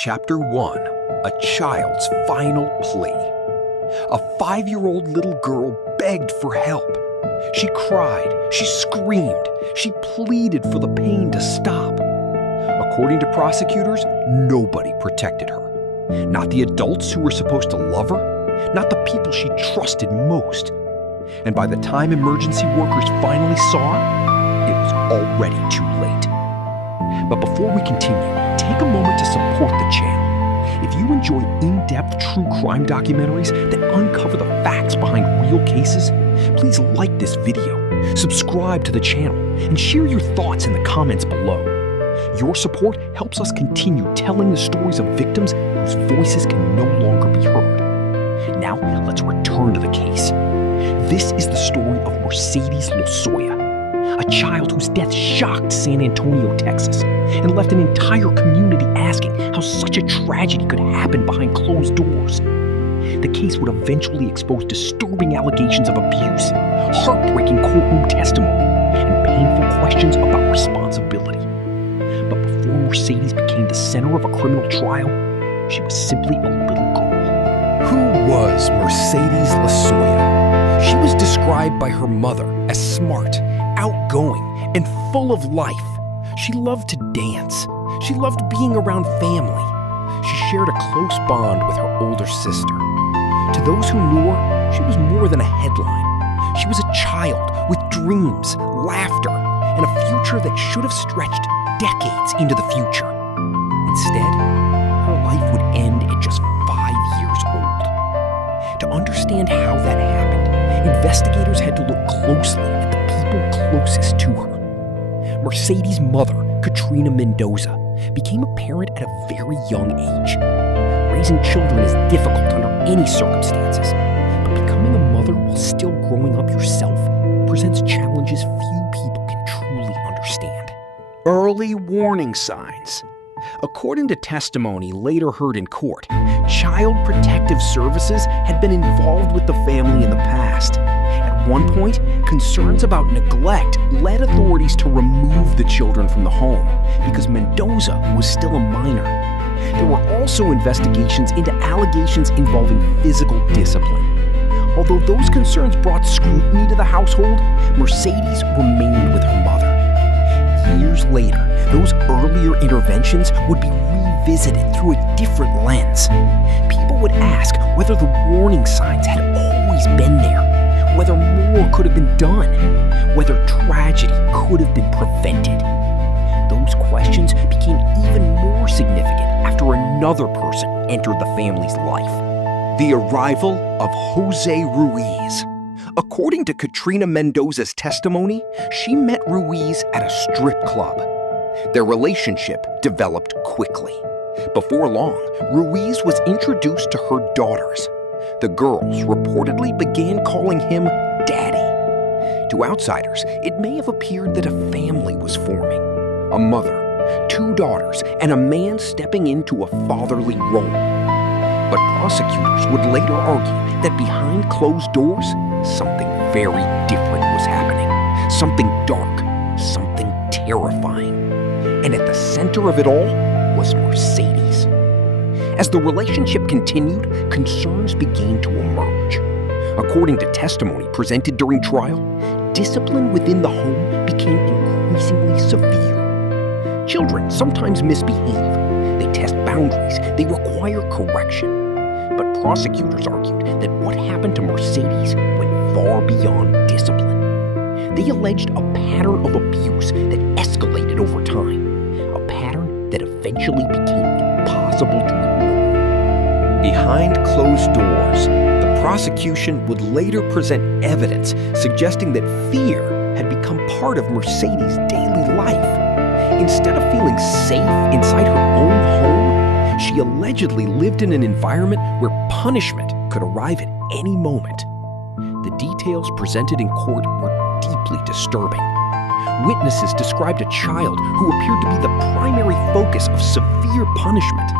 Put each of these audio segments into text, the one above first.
Chapter 1, A Child's Final Plea. A 5-year-old little girl begged for help. She cried, she screamed, she pleaded for the pain to stop. According to prosecutors, nobody protected her. Not the adults who were supposed to love her, not the people she trusted most. And by the time emergency workers finally saw her, it was already too late. But before we continue, take a moment to support the channel. If you enjoy in-depth true crime documentaries that uncover the facts behind real cases, please like this video, subscribe to the channel, and share your thoughts in the comments below. Your support helps us continue telling the stories of victims whose voices can no longer be heard. Now, let's return to the case. This is the story of Mercedes Losoya, a child whose death shocked San Antonio, Texas, and left an entire community asking how such a tragedy could happen behind closed doors. The case would eventually expose disturbing allegations of abuse, heartbreaking courtroom testimony, and painful questions about responsibility. But before Mercedes became the center of a criminal trial, she was simply a little girl. Who was Mercedes Losoya? She was described by her mother as smart, outgoing, and full of life. She loved to dance. She loved being around family. She shared a close bond with her older sister. To those who knew her, she was more than a headline. She was a child with dreams, laughter, and a future that should have stretched decades into the future. Instead, her life would end at just 5 years old. To understand how that happened, investigators had to look closely at the people closest to her. Mercedes' mother, Katrina Mendoza, became a parent at a very young age. Raising children is difficult under any circumstances, but becoming a mother while still growing up yourself presents challenges few people can truly understand. Early warning signs. According to testimony later heard in court, Child Protective Services had been involved with the family in the past. At one point, concerns about neglect led authorities to remove the children from the home because Mendoza was still a minor. There were also investigations into allegations involving physical discipline. Although those concerns brought scrutiny to the household, Mercedes remained with her mother. Years later, those earlier interventions would be revisited through a different lens. People would ask whether the warning signs had always been there, whether more could have been done, whether tragedy could have been prevented. Those questions became even more significant after another person entered the family's life. The arrival of Jose Ruiz. According to Katrina Mendoza's testimony, she met Ruiz at a strip club. Their relationship developed quickly. Before long, Ruiz was introduced to her daughters. The girls reportedly began calling him Daddy. To outsiders, it may have appeared that a family was forming. A mother, 2 daughters, and a man stepping into a fatherly role. But prosecutors would later argue that behind closed doors, something very different was happening. Something dark, something terrifying. And at the center of it all was Mercedes. As the relationship continued, concerns began to emerge. According to testimony presented during trial, discipline within the home became increasingly severe. Children sometimes misbehave. They test boundaries. They require correction. But prosecutors argued that what happened to Mercedes went far beyond discipline. They alleged a pattern of abuse that escalated over time, a pattern that eventually became impossible to ignore. Behind closed doors, the prosecution would later present evidence suggesting that fear had become part of Mercedes' daily life. Instead of feeling safe inside her own home, she allegedly lived in an environment where punishment could arrive at any moment. The details presented in court were deeply disturbing. Witnesses described a child who appeared to be the primary focus of severe punishment.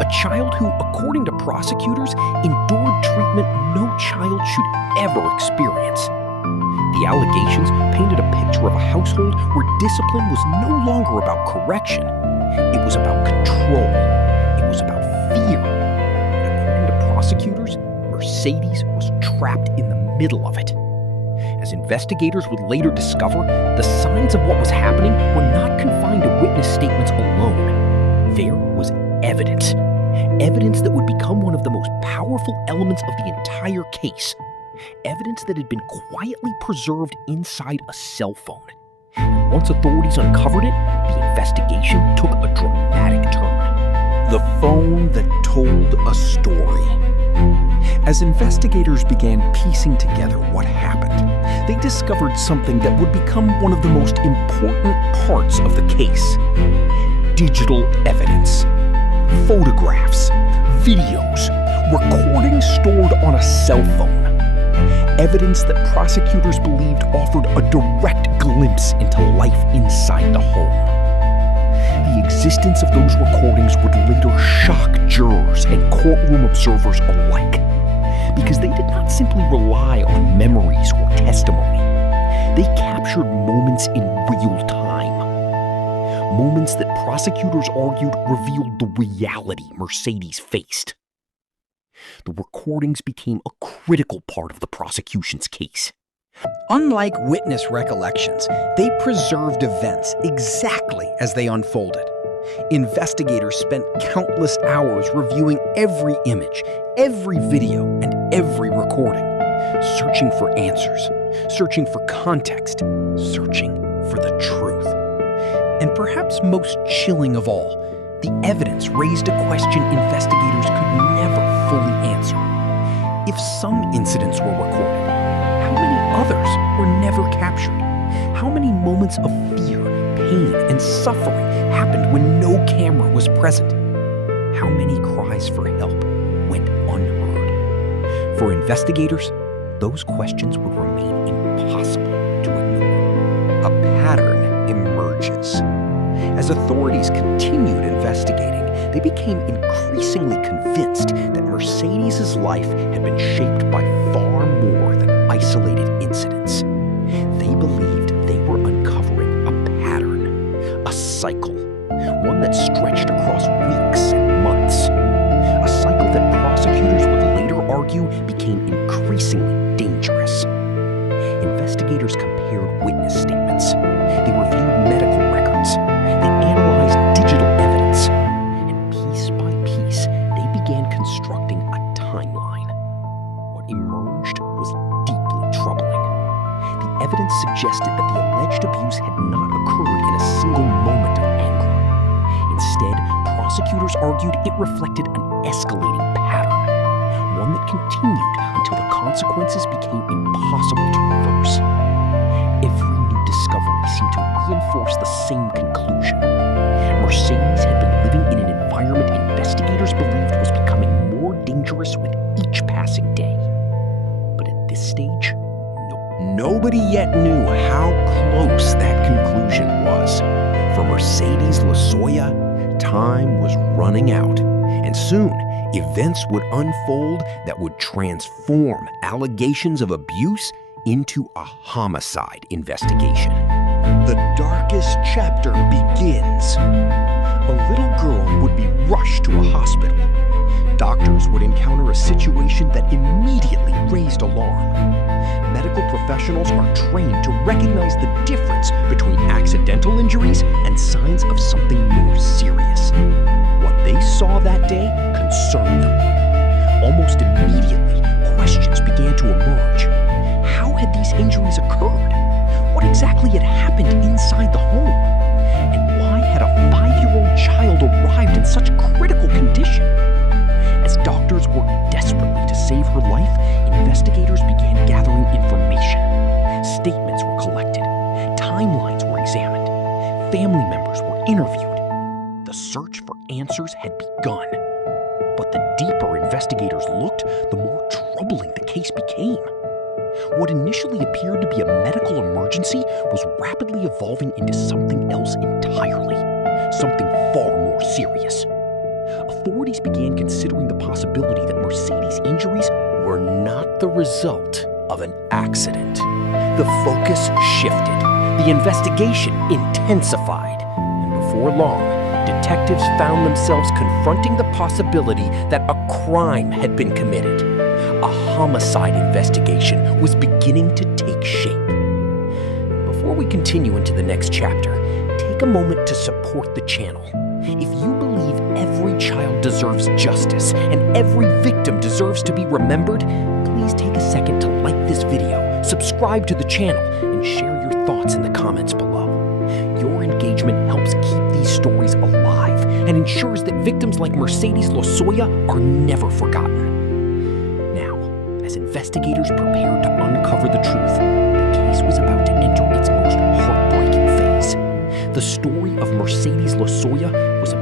A child who, according to prosecutors, endured treatment no child should ever experience. The allegations painted a picture of a household where discipline was no longer about correction. It was about control. It was Mercedes was trapped in the middle of it. As investigators would later discover, the signs of what was happening were not confined to witness statements alone. There was evidence. Evidence that would become one of the most powerful elements of the entire case. Evidence that had been quietly preserved inside a cell phone. And once authorities uncovered it, the investigation took a dramatic turn. The phone that told a story. As investigators began piecing together what happened, they discovered something that would become one of the most important parts of the case. Digital evidence. Photographs, videos, recordings stored on a cell phone. Evidence that prosecutors believed offered a direct glimpse into life inside the home. The existence of those recordings would later shock jurors and courtroom observers alike, because they did not simply rely on memories or testimony. They captured moments in real time. Moments that prosecutors argued revealed the reality Mercedes faced. The recordings became a critical part of the prosecution's case. Unlike witness recollections, they preserved events exactly as they unfolded. Investigators spent countless hours reviewing every image, every video, and every recording, searching for answers, searching for context, searching for the truth. And perhaps most chilling of all, the evidence raised a question investigators could never fully answer. If some incidents were recorded, how many others were never captured? How many moments of fear, pain, and suffering happened when no camera was present? How many cries for help went unheard? For investigators, those questions would remain impossible to ignore. A pattern emerges. As authorities continued investigating, they became increasingly convinced that Mercedes' life had been shaped by far more than isolated incidents. They believed they were uncovering a pattern, a cycle, one that stretched across weeks and months. A cycle that prosecutors would later argue became increasingly dangerous. Investigators compared witness statements. They reviewed medical records. They analyzed digital evidence. And piece by piece, they began constructing a timeline. What emerged was deeply troubling. The evidence suggested that the alleged abuse had not occurred in a single moment of anger. Instead, prosecutors argued it reflected an escalating pattern, one that continued until the consequences became impossible to reverse. Every new discovery seemed to reinforce the same conclusion. Mercedes had been living in an environment investigators believed was becoming more dangerous with each passing day. But at this stage, nobody yet knew how close that conclusion was. For Mercedes Losoya, time was running out, and soon events would unfold that would transform allegations of abuse into a homicide investigation. The darkest chapter begins. A little girl would be rushed to a hospital. Doctors would encounter a situation that immediately raised alarm. Medical professionals are trained to recognize the difference between accidental injuries and signs of something more serious. What they saw that day concerned them. Almost immediately, questions began to emerge. How had these injuries occurred? What exactly had happened inside the home? And why had a 5-year-old child arrived in such critical condition? As doctors worked desperately to save her life, investigators began gathering information. Statements were collected. Timelines were examined. Family members were interviewed. The search for answers had begun. But the deeper investigators looked, the more troubling the case became. What initially appeared to be a medical emergency was rapidly evolving into something else entirely, something far more serious. Authorities began considering the possibility that Mercedes' injuries were not the result of an accident. The focus shifted. The investigation intensified. And before long, detectives found themselves confronting the possibility that a crime had been committed. a homicide investigation was beginning to take shape. Before we continue into the next chapter, take a moment to support the channel. If you believe every child deserves justice and every victim deserves to be remembered, please take a second to like this video, subscribe to the channel, and share your thoughts in the comments below. Your engagement helps keep these stories alive and ensures that victims like Mercedes Losoya are never forgotten. Now, as investigators prepared to uncover the truth, the case was about to enter its most heartbreaking phase. The story of Mercedes Losoya was